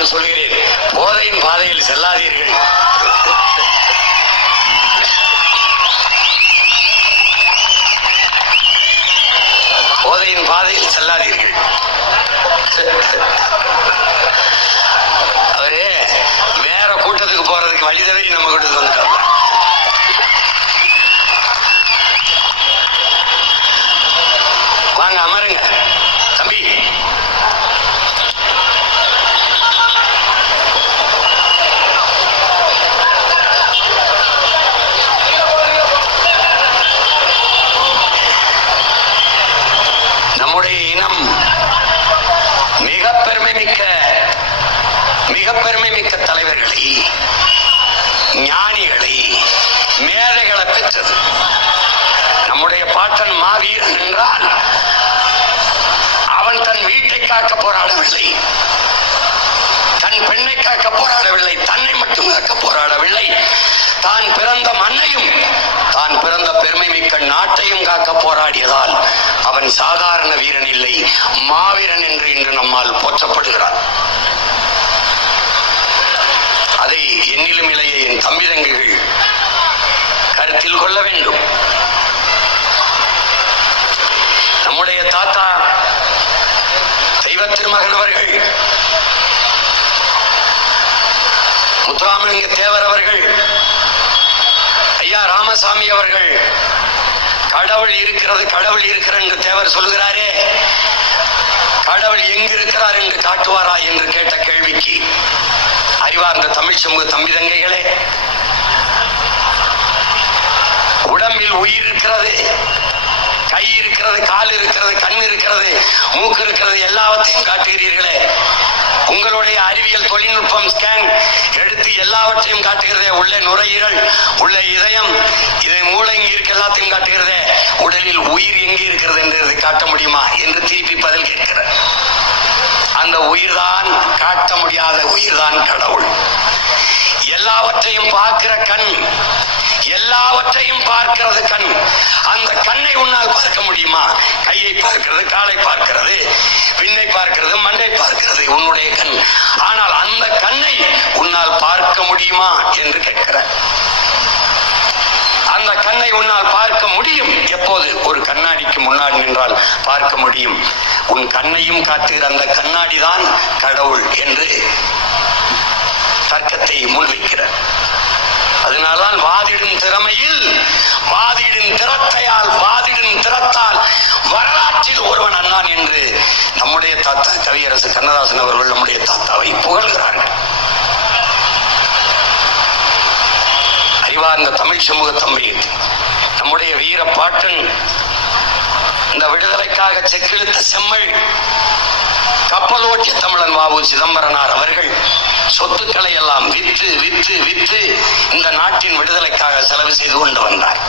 நான் சொல்கிறேன், போதையின் பாதையில் செல்லாதீர்கள். போதையின் பாதையில் செல்லாதீர்கள். அவரு வேற கூட்டத்துக்கு போறதுக்கு வழி தவறி நம்ம கூட்டத்துக்கு வந்துட்டோம். வாங்க அமருங்க தம்பி. நம்முடைய இனம் மிக பெருமை மிக்க தலைவர்களை, ஞானிகளை, மேதைகளை பெற்றது. நம்முடைய பாட்டன் மாவீரன் என்றால் அவன் தன் வீட்டை காக்க போராடவில்லை, தன் பெண்ணை காக்க போராடவில்லை, தன்னை மட்டும் காக்க போராடவில்லை, தான் பிறந்த மண்ணையும் தான் பிறந்த பெருமை மிக்க நாட்டையும் காக்க போராடியதால் அவன் சாதாரண வீரன் இல்லை, மாவீரன் என்று இன்று நம்மால் போற்றப்படுகிறான். அதை என்னிலும் இளைய என் தம்பி தங்கைகள் கருத்தில் கொள்ள வேண்டும். நம்முடைய தாத்தா தெய்வ திருமகன் அவர்கள், முத்துராமலிங்க தேவர் அவர்கள், ஐயா ராமசாமி அவர்கள் கடவுள் இருக்கிறது கடவுள் இருக்கிறது என்று தேவர் சொல்கிறாரே, கடவுள் எங்கு இருக்கிறார் என்று காட்டுவாரா என்று கேட்ட கேள்விக்கு அறிவார்ந்த தமிழ் சமூக தம்பி தங்கைகளே, உடம்பில் உயிர் இருக்கிறது, கை இருக்கிறது, கால் இருக்கிறது, கண் இருக்கிறது, மூக்கு இருக்கிறது, எல்லாவற்றையும் காட்டுகிறீர்களே. உங்களுடைய அறிவியல் தொழில்நுட்பம் ஸ்கேன் எடுத்து எல்லாவற்றையும் காட்டுகிறதே. உள்ளே நுரையீரல், உள்ளே இதயம், இதை மூளை இங்கே இருக்க எல்லாத்தையும் காட்டுகிறதே. உடலில் உயிர் எங்கே இருக்கிறது என்று காட்ட முடியுமா என்று திருப்பி பதில் கேட்கிறார். அந்த உயிர்தான் காட்ட முடியாத உயிர்தான் கடவுள். எல்லாவற்றையும் பார்க்கிற கண், எல்லாவற்றையும் பார்க்கிறது கண். அந்த கண்ணை உன்னால் பார்க்க முடியுமா? கையை பார்க்கிறது, காலை பார்க்கிறது, விண்ணை பார்க்கிறது, மண்டை பார்க்கிறது உன்னுடைய கண். ஆனால் அந்த கண்ணை உன்னால் பார்க்க முடியுமா என்று கேட்கிற. அந்த கண்ணை உன்னால் பார்க்க முடியும். எப்போது? ஒரு கண்ணாடிக்கு முன்னாடி நின்றால் பார்க்க முடியும். உன் கண்ணையும் காட்டுகிற அந்த கண்ணாடி தான் கடவுள் என்று தர்க்கத்தை முன்வைக்கிறார். அதனால்தான் வாதிடும் திறமையில், வாதிடும் திறத்தையால், வாதிடும் திறத்தால் வரலாற்றில் ஒருவன் அண்ணான் என்று நம்முடைய தாத்தா கவியரசு கண்ணதாசன் அவர்கள் நம்முடைய தாத்தாவை புகழ்கிறார்கள். அறிவார்ந்த தமிழ் சமூக தம்பி, நம்முடைய வீர பாட்டன் இந்த விடுதலைக்காக செக்கிழுத்த செம்மல் கப்பலோட்டிய தமிழன் வ.உ. சிதம்பரனார் அவர்கள் சொத்துக்களை எல்லாம் விற்று விற்று விற்று இந்த நாட்டின் விடுதலைக்காக செலவு செய்து கொண்டு வந்தார்.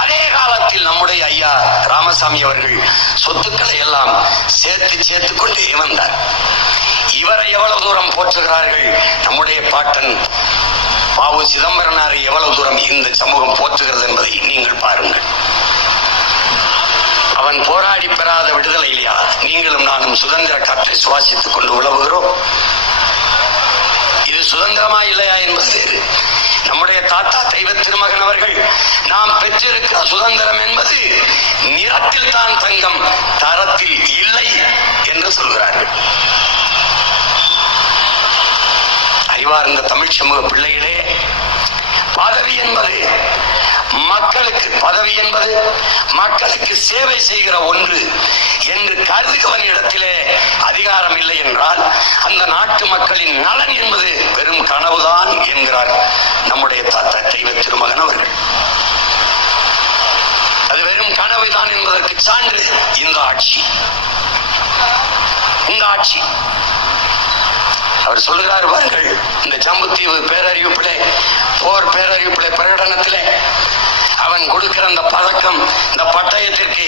அதே காலத்தில் நம்முடைய ஐயா ராமசாமி அவர்கள் சொத்துக்களை எல்லாம் சேர்த்து கொண்டே வந்தார். இவரை எவ்வளவு தூரம் போற்றுகிறார்கள் நம்முடைய பாட்டன் வ.உ. சிதம்பரனாரை எவ்வளவு தூரம் இந்த சமூகம் போற்றுகிறது என்பதை நீங்கள் பாருங்கள். அவன் போராடி பெறாத விடுதலை இல்லையா? நீங்களும் நானும் சுதந்திர காற்றை சுவாசித்துக் கொண்டு உழவுகிறோம். இது சுதந்திரமா இல்லையா என்பது வேறு. நம்முடைய தாத்தா தெய்வ திருமகன் அவர்கள் நாம் பெற்றிருக்கிற சுதந்திரம் என்பது நிறத்தில் தான் தங்கம், தரத்தில் இல்லை என்று சொல்கிறார்கள். அறிவார்ந்த தமிழ் சமூக பிள்ளைகளே, பதவி என்பது மக்களுக்கு சேவை செய்கிற ஒன்று என்று கருதுகிறவனிடத்திலே அதிகாரம் இல்லை என்றால் அந்த நாட்டு மக்களின் நலன் என்பது பெரும் கனவுதான் என்கிறார் நம்முடைய தாத்தா தெய்வ திருமகன் அவர்கள். அது வெறும் கனவுதான் என்பதற்கு சான்று இந்த ஆட்சி. அவர் சொல்லுகிறார் பாருங்கள், இந்த ஜம்புத்தீவு பேரறிவிப்பிலே, போர் பேரறிவிப்பிலே பிரகடனத்திலே அவன் கொடுக்கிற அந்த பதக்கம், இந்த பட்டயத்திற்கு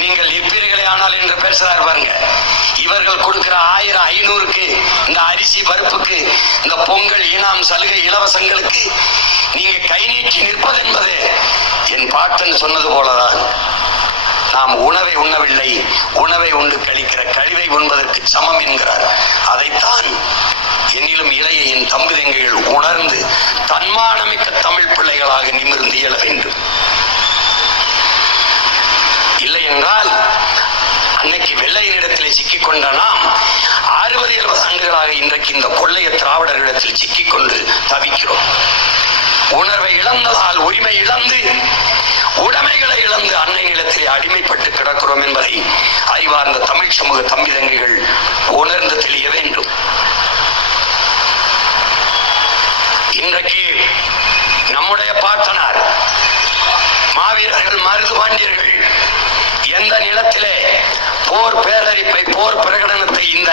நீங்கள் இருப்பீர்களே ஆனால் என்று பேசுறார் பாருங்க. இவர்கள் கொடுக்கிற 1000 500க்கு, இந்த அரிசி பருப்புக்கு, இந்த பொங்கல் இனாம் சலுகை இலவசங்களுக்கு நீங்க கை நீட்டி நிற்பது என்பது என் பாட்டன் சொன்னது போலதான். நாம் உணவை உண்ணவில்லை, உணவை உண்டு கழிக்கிற கழிவை உண்பதற்கு சமம் என்கிறார். அதைத்தான் என்னிலும் இளைய என் தம்பிதங்கைகள் உணர்ந்து தன்மானமிக்க தமிழ் பிள்ளைகளாக நிமிர்ந்து இயல வேண்டும். இல்லை என்றால் அன்னைக்கு வெள்ளையனிடத்திலே சிக்கிக்கொண்ட நாம் 60-70 ஆண்டுகளாக இன்றைக்கு இந்த கொள்ளைய திராவிடர்களிடத்தில் சிக்கிக்கொண்டு தவிக்கிறோம். உணர்வை இழந்ததால் உரிமை இழந்து, உடைமைகளை இழந்து அன்னை நிலத்திலே அடிமைப்பட்டு கிடக்கிறோம் என்பதை அறிவார்ந்த தமிழ் சமூக தம்பிதங்கைகள் உணர்ந்து தெளிய வேண்டும். இன்றைக்கு நம்முடைய பாட்டனார் மாவீரர்கள் மருதுபாண்டியர்கள் எந்த நிலத்திலே போர் பேரறிப்பை, போர் பிரகடனத்தை, இந்த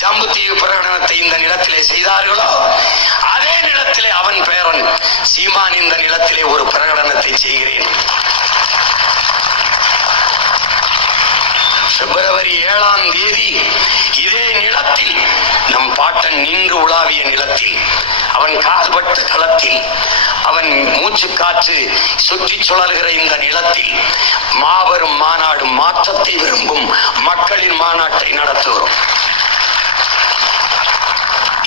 ஜம்புத்தீவு பிரகடனத்தை இந்த நிலத்திலே செய்தார்களோ அதே நிலத்திலே அவன் பேரன் சீமான் இந்த நிலத்திலே ஒரு பிரகடனத்தை செய்கிறேன். பிப்ரவரி 7ஆம் தேதி இதே நிலத்தில் நம் பாட்டன் நின்று உலாவிய நிலத்தில், அவன் கால்பட்ட களத்தில், அவன் மூச்சு காற்று சுற்றி சுழல்கிற இந்த நிலத்தில் மாபெரும் மாநாடு, மாற்றத்தை விரும்பும் மக்களின் மாநாட்டை நடத்துகிறோம்.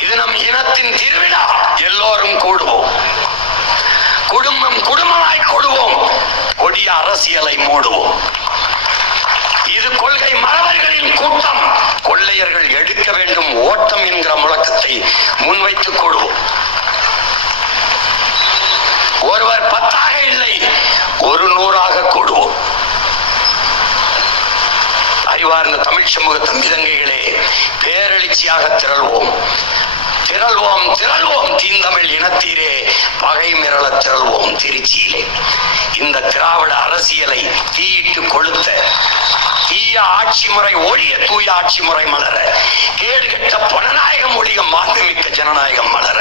இது நம் இனத்தின் திருவிழா. எல்லோரும் கூடுவோம், குடும்பம் குடும்பமாய் கூடுவோம், கொடிய அரசியலை மூடுவோம். இது கொள்கை மறவர்களின் கூட்டம். கொள்ளையர்கள் எடுக்க வேண்டும் ஓட்டம் என்கிற முழக்கத்தை முன்வைத்து கூடுவோம். ஒருவர் 10ஆக இல்லை, 100ஆக கூடுவோம். அறிவார்ந்த தமிழ் சமூக தம்பிதங்கைகளே, பேரெழுச்சியாக திரள்வோம், திரள்வோம், திரள்வோம். தீந்தமிழ் இனத்தீரே பகை மிரள திரள்வோம் திருச்சியிலே. இந்த திராவிட அரசியலை தீயிட்டு கொளுத்த, தீய ஆட்சி முறை ஒழிய தூய ஆட்சி முறை மலர, கேடுகட்ட பணநாயகம் ஒழிய மாண்புமிக்க ஜனநாயகம் மலர,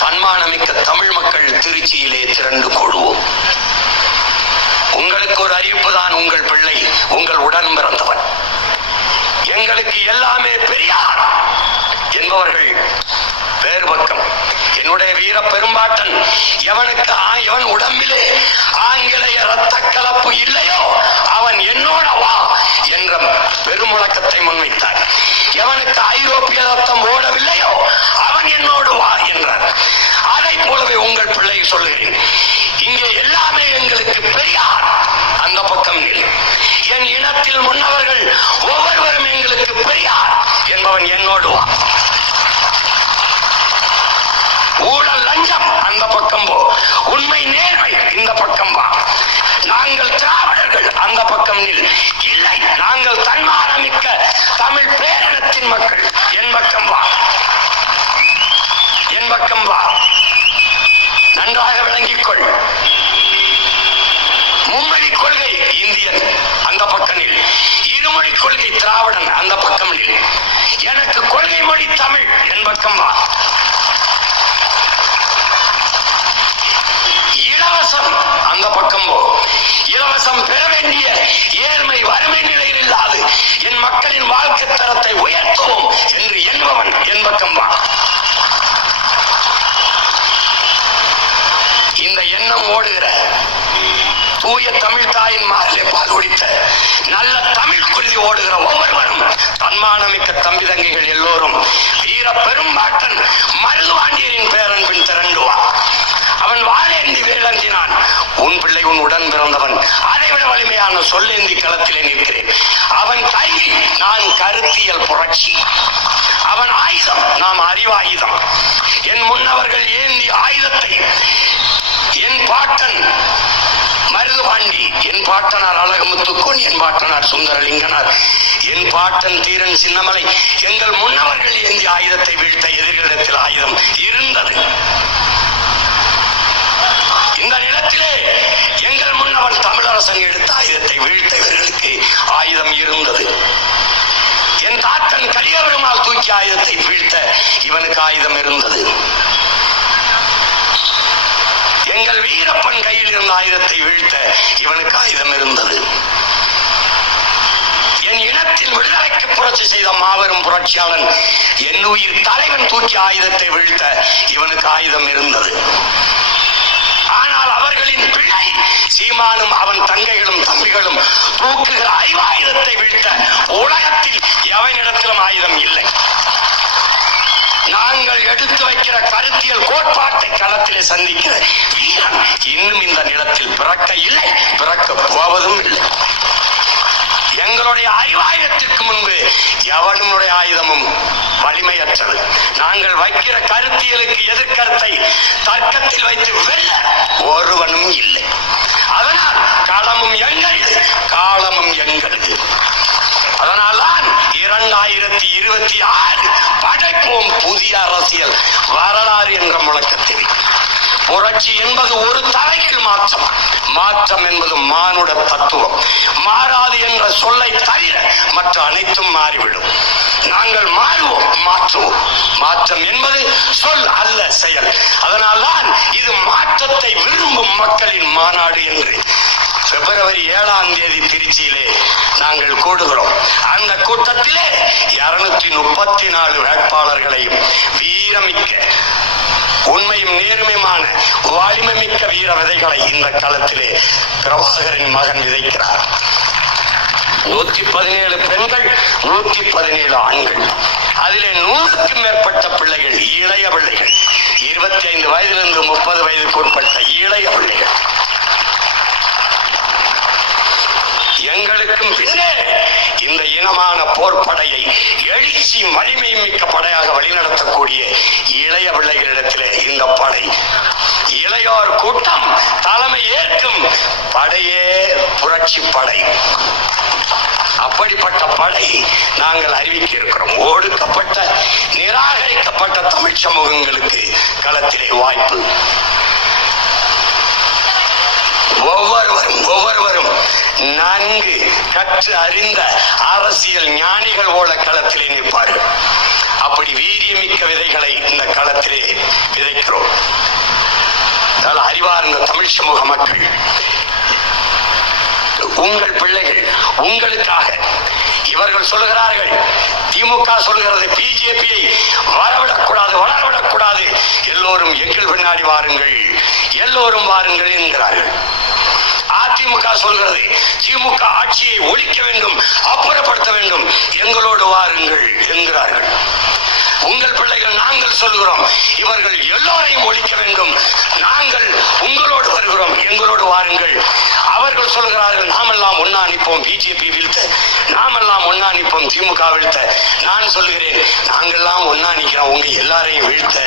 தன்மானமிக்க தமிழ் மக்கள் திருச்சியிலே திரண்டு கூடுவோம். உங்களுக்கு ஒரு அறிவிப்பு தான். உங்கள் பிள்ளை, உங்கள் உடன் பிறந்தவன், எங்களுக்கு எல்லாமே பெரியார் என்பவர்கள் வேறு பக்கம். என்னுடைய வீர பெரும்பாட்டன் எவன் உடம்பிலே ஆங்கிலேய இரத்த கலப்பு இல்லையோ அவன் என்னோட வா என்ற பெருமுழக்கத்தை முன்வைத்தார். எவனுக்கு ஐரோப்பிய ரத்தம் ஓடவில்லையோ அவன் என்னோடு வா என்றார். அதை போலவே உங்கள் பிள்ளை சொல்லுகிறேன், இங்கே எல்லாமே எங்களுக்கு பெரியார். அந்த பக்கம் என் இனத்தில் முன்னவர்கள் ஒவ்வொருவரும் எங்களுக்கு பெரியார் என்பவன் என்னோடு வா. ஊழல் லஞ்சம் அந்த பக்கம் போ, உண்மை நேர்மை இந்த பக்கம் வா. நாங்கள் திராவிடர்கள் அந்த பக்கம் இல்லை, நாங்கள் தன்மானமிக்க தமிழ் பேரினத்தின் மக்கள் என் பக்கம் வா, என் பக்கம் வா. நன்றாக விளங்கிக் கொள். மும்மொழி கொள்கை இந்தியன் அந்த பக்கம், இருமொழி கொள்கை திராவிடன் அந்த பக்கம், எனக்கு கொள்கை மொழி தமிழ் என் பக்கம் வா. இலவசம் அந்த பக்கம் போ. இலவசம் பெற வேண்டிய ஏழ்மை வறுமை நிலையில் இல்லாது என் மக்களின் வாழ்க்கை தரத்தை உயர்த்துவோம் என்று எண்பவன் என் பக்கம் வா. இந்த எண்ணம் ஓடுகிற தூய தமிழ் தாயின் மாறிலே பால் குடித்த நல்ல தமிழ் குருதி ஓடுகிற ஒவ்வொருவரும் தன்மானமிக்க தம்பிதங்கைகள் எல்லோரும் வீர பெரும்பாட்டன் மருதுபாண்டியரின் பேரன்பின் திரண்டுவா. அவன் வாழேந்தி வேலந்தினான், உன் பிள்ளை உன் உடன் பிறந்தவன், அதைவிட வலிமையான சொல்லேந்தி களத்திலே நிற்கிறேன். அவன் கையில் நான் கருத்தியல் புரட்சி, அவன் ஆயுதம் நாம் அறிவாயுதம். என் முன்னவர்கள் ஏந்தி ஆயுதத்தை என் பாட்டன் மருதுபாண்டி, என் பாட்டனார் அழகுமுத்துக்கோன், என் பாட்டனார் சுந்தரலிங்கனார், என் பாட்டன் தீரன் சின்னமலை, எங்கள் முன்னவர்கள் ஏந்தி ஆயுதத்தை வீழ்த்த எதிர்களிடத்தில் ஆயுதம் இருந்தது. இந்த நிலத்திலே எங்கள் முன்னவன் தமிழரசன் எடுத்த ஆயுதத்தை வீழ்த்த இவர்களுக்கு ஆயுதம் இருந்தது. என் தாத்தன் கலியபெருமாள் தூக்கி ஆயுதத்தை வீழ்த்த இவனுக்கு ஆயுதம் இருந்தது. எங்கள் வீரப்பன் கையில் இருந்த ஆயுதத்தை வீழ்த்த இவனுக்கு ஆயுதம் இருந்தது. என் இனத்தின் விடுதலைக்கு புரட்சி செய்த மாபெரும் புரட்சியாளன் என் உயிர் தலைவன் தூக்கி ஆயுதத்தை வீழ்த்த இவனுக்கு ஆயுதம் இருந்தது. ஆனால் அவர்களின் பிள்ளை சீமானும் அவன் தங்கைகளும் தம்பிகளும் தூக்குகிற அறிவாயுதத்தை வீழ்த்த உலகத்தில் எவனிடத்திலும் ஆயுதம் இல்லை. நாங்கள் எடுத்து வைக்கிற கருத்தியல் கோட்பாட்டை களத்திலே சந்திக்கிற வீரன் இன்னும் இந்த நிலத்தில் பிறக்க இல்லை, பிறக்க போவதும் இல்லை. எங்களுடைய அறிவாயுதத்திற்கு முன்பு எவனுடைய ஆயுதமும் வலிமையற்றது. நாங்கள் வைக்கிற கருத்தியலுக்கு எதிர்கருத்தை தர்க்கத்தில் வைத்து வெல்ல ஒருவனும் இல்லை. அதனால் களமும் எங்களது, காலமும் எங்களது. அதனால்தான் 2026 படைப்போம் புதிய அரசியல் வரலாறு என்ற முழக்கத்தில் புரட்சி என்பது ஒரு தலைகீழ் மாற்றம், மாற்றம் என்பது மானுட தத்துவம். மாறாது என்ற சொல்லை தவிர மற்ற அனைத்தும் மாறிவிடும். நாங்கள் மாறுவோம், மாற்றுவோம். மாற்றம் என்பது சொல் அல்ல, செயல். அதனால்தான் இது மாற்றத்தை விரும்பும் மக்களின் மாநாடு என்று பிப்ரவரி 7ஆம் தேதி திருச்சியிலே நாங்கள் கூடுகிறோம். அந்த கூட்டத்திலே 234 வேட்பாளர்களையும் வீரமிக்க, உண்மையும் நேர்மையுமான, வலிமை மிக்க வீர விதைகளை இந்த களத்திலே பிரபாகரின் மகன் விதைக்கிறார். 117 பெண்கள், 117 ஆண்கள். அதிலே 100க்கும் மேற்பட்ட பிள்ளைகள், இளைய பிள்ளைகள், 25 வயதிலிருந்து 30 வயதுக்கு உட்பட்ட இளைய பிள்ளைகள். எங்களுக்கும் பின்னே இந்த இனமான போர்ப்படையை எழுச்சி வலிமை மிக்க படையாக வழிநடத்தக்கூடிய இளைய பிள்ளைகளிடத்திலே இந்த படை, இளையோர் கூட்டம் தலைமை ஏற்கும் படையே புரட்சி படை. அப்படிப்பட்ட படை நாங்கள் அறிவிக்க இருக்கிறோம். ஒடுக்கப்பட்ட, நிராகரிக்கப்பட்ட தமிழ் சமூகங்களுக்கு களத்திலே வாய்ப்பு. ஒவ்வொருவரும் நன்கு கற்று அறிந்த அரசியல் ஞானிகள் போல களத்திலே நிற்பார்கள். அப்படி வீரியமிக்க விதைகளை இந்த களத்திலே விதைக்கிறோம். அறிவார்ந்த தமிழ் சமூக மக்கள், உங்கள் பிள்ளைகள் உங்களுக்காக. இவர்கள் சொல்லுகிறார்கள், திமுக சொல்கிறது பிஜேபியை வரவிடக்கூடாது, வளரவிடக்கூடாது, எல்லோரும் எங்கள் பின்னாடி வாருங்கள், எல்லோரும் வாருங்கள் என்கிறார்கள். அதிமுக சொல்கிறது திமுக ஆட்சியை ஒழிக்க வேண்டும், அப்புறப்படுத்த வேண்டும், எங்களோடு வாருங்கள் என்கிறார்கள். உங்கள் பிள்ளைகள் நாங்கள் சொல்கிறோம், இவர்கள் எல்லோரையும் ஒழிக்க வேண்டும், நாங்கள் உங்களோடு வருகிறோம், எங்களோடு வாருங்கள். அவர்கள் சொல்கிறார்கள் நாமெல்லாம் ஒன்னா நிற்போம் பிஜேபி வீழ்த்த, நாமெல்லாம் ஒன்னா நிற்போம் திமுக வீழ்த்த. நான் சொல்கிறேன், நாங்கெல்லாம் ஒன்னா நிற்கிறோம் உங்க எல்லாரையும் வீழ்த்த.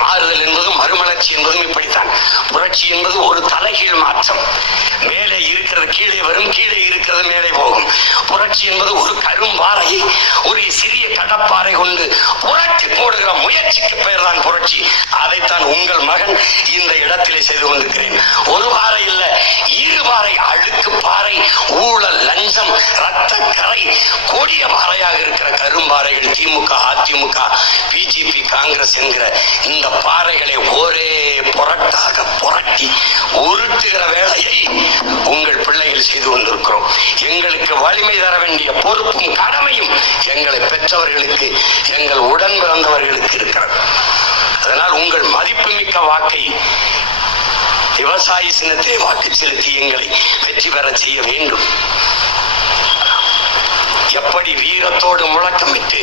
மாறுதல் என்பதும் மறுமலர்ச்சி என்பதும் இப்படித்தான். புரட்சி என்பது ஒரு தலைகீழ் மாற்றம். மேலே இருக்கிறது கீழே வரும், கீழே இருக்கிறது மேலே போகும். புரட்சி என்பது ஒரு கரும்பாறையை ஒரு சிறிய கடப்பாறை கொண்டு புரட்சி போடுகிற முயற்சிக்கு பெயர் தான் புரட்சி. அதைத்தான் உங்கள் மகன் இந்த இடத்திலே செய்து கொண்டிருக்கிறேன். ஒரு பாறை இல்ல, 2 பாறை. அழுக்கு பாறை, ஊழல், லஞ்சம், ரத்த கரை, கொடிய பாறையாக இருக்கிற கரும்பாறைகள் திமுக, அதிமுக, பிஜேபி, காங்கிரஸ் என்கிற இந்த பாறைகளை ஒரே புரட்டாக புரட்டி உருட்டுகிற வேலையை உங்கள் பிள்ளைகள் செய்து கொண்டிருக்கிறோம். எங்களுக்கு வலிமை தர வேண்டிய பொறுப்பும் கடமையும் எங்களை பெற்றவர்களுக்கு, எங்கள் உடன் பிறந்தவர்களுக்கு இருக்கிறது. அதனால் உங்கள் மதிப்புமிக்க வாக்கை, விவசாயி சின்னத்தை வாக்கு செலுத்தி எங்களை வெற்றி பெற செய்ய வேண்டும். எப்படி வீரத்தோடு முழக்கமிட்டு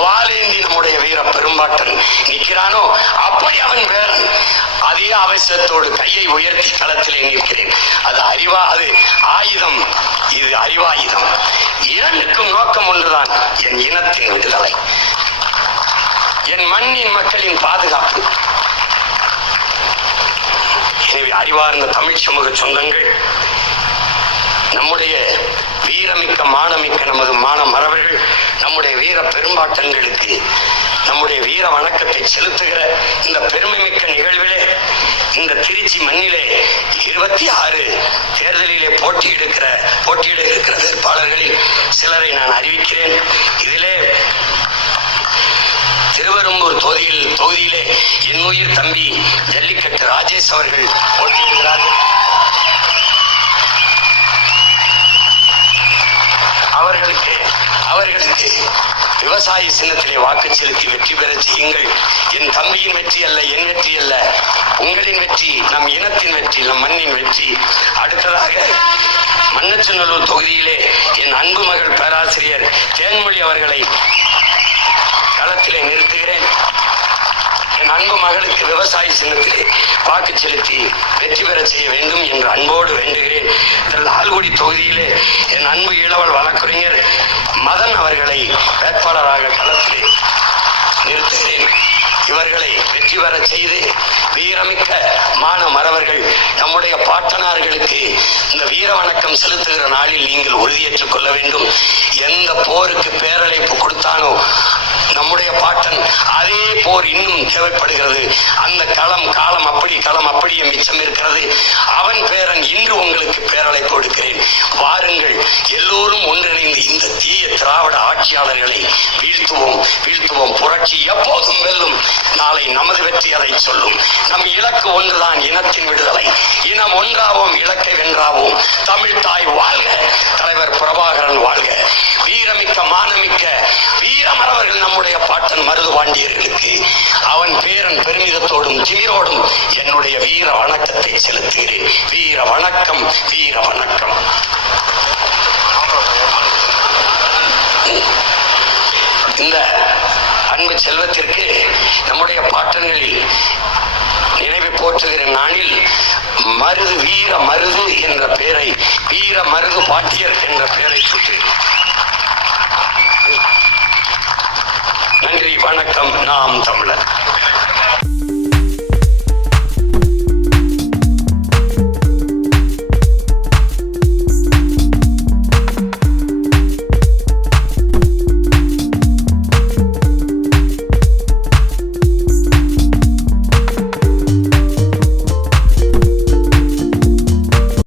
வாலேந்தி நம்முடைய வீர பெரும்பாட்டன் நிற்கிறானோ அப்படி அவன் வேறன். அதே அவசியத்தோடு கையை உயர்த்தி களத்திலே நிற்கிறேன். அது அது ஆயுதம், இது அறிவாயுதம். இரண்டுக்கும் நோக்கம் ஒன்றுதான், என் இனத்தின் விடுதலை, என் மண்ணின் மக்களின் பாதுகாப்பு. எனவே அறிவார்ந்த தமிழ் சமூக சொந்தங்கள், நம்முடைய வீரமிக்க மானமிக்க நமது மான மறவர்கள், நம்முடைய வீர பெரும்பாட்டன்களுக்கு நம்முடைய வீர வணக்கத்தை செலுத்துகிற இந்த பெருமைமிக்க நிகழ்விலே, இந்த திருச்சி மண்ணிலே 26 தேர்தலிலே போட்டியிட இருக்கிற வேட்பாளர்களில் சிலரை நான் அறிவிக்கிறேன். இதிலே திருவெரும்பூர் தொகுதியிலே என் உயிர் தம்பி ஜல்லிக்கட்டு ராஜேஷ் அவர்கள் போட்டியிடுகிறார்கள். அவர்களுக்கு விவசாய சின்னத்திலே வாக்கு செலுத்தி வெற்றி பெற செய்யுங்கள். என் தம்பியின் வெற்றி அல்ல, என் வெற்றி அல்ல, உங்களின் வெற்றி, நம் இனத்தின் வெற்றி, நம் மண்ணின் வெற்றி. அடுத்ததாக மண்ணச்சநல்லூர் தொகுதியிலே என் அன்பு மகள் பேராசிரியர் தேன்மொழி அவர்களை களத்திலே நிறுத்துகிறேன். என் அன்பு மகளுக்கு விவசாய சின்னத்திலே வாக்கு செலுத்தி வெற்றி பெற செய்ய வேண்டும் என்று அன்போடு வேண்டுகிறேன். லால்குடி தொகுதியிலே என் அன்பு இளவல் வழக்கறிஞர் மதன் அவர்களை வேட்பாளராக களத்திலே நிறுத்துகிறேன். இவர்களை வெற்றி பெற செய்து வீரமிக்க மான மறவர்கள் நம்முடைய பாட்டனார்களுக்கு இந்த வீர வணக்கம் செலுத்துகிற நாளில் நீங்கள் உறுதியேற்றுக் கொள்ள வேண்டும். எந்த போருக்கு பேரழைப்பு கொடுத்தானோ நம்முடைய பாட்டன், அதே போர் இன்னும் தேவைப்படுகிறது. அந்த களம் அப்படியே மிச்சம் இருக்கிறது. அவன் பேரன் இன்று உங்களுக்கு பேரழைப்பு கொடுக்கிறேன். வாருங்கள், எல்லோரும் ஒன்றிணைந்து இந்த தீய திராவிட ஆட்சியாளர்களை வீழ்த்துவோம். புரட்சி எப்போதும் வெல்லும். நாளை நமது வெற்றி அதை சொல்லும். நம் இலக்கு ஒன்றுதான், இனத்தின் விடுதலை. இனம் ஒன்றாவோம், இலக்கை வென்றாவோம். தமிழ் தாய் வாழ்க, தலைவர் பிரபாகரன் வாழ்க. வீரமிக்க மானமிக்க வீரமரவர்கள் நம்முடைய பாட்டன் மருதுபாண்டியர்களுக்கு அவன் பேரன் பெருமிதத்தோடும் திமிரோடும் என்னுடைய வீர வணக்கத்தை செலுத்துகிறேன். வீர வணக்கம், வீர வணக்கம். இந்த அன்பு செல்வத்திற்கு நம்முடைய பாட்டன்களில் நினைவு போற்றுகிற நாளில் வீர மருது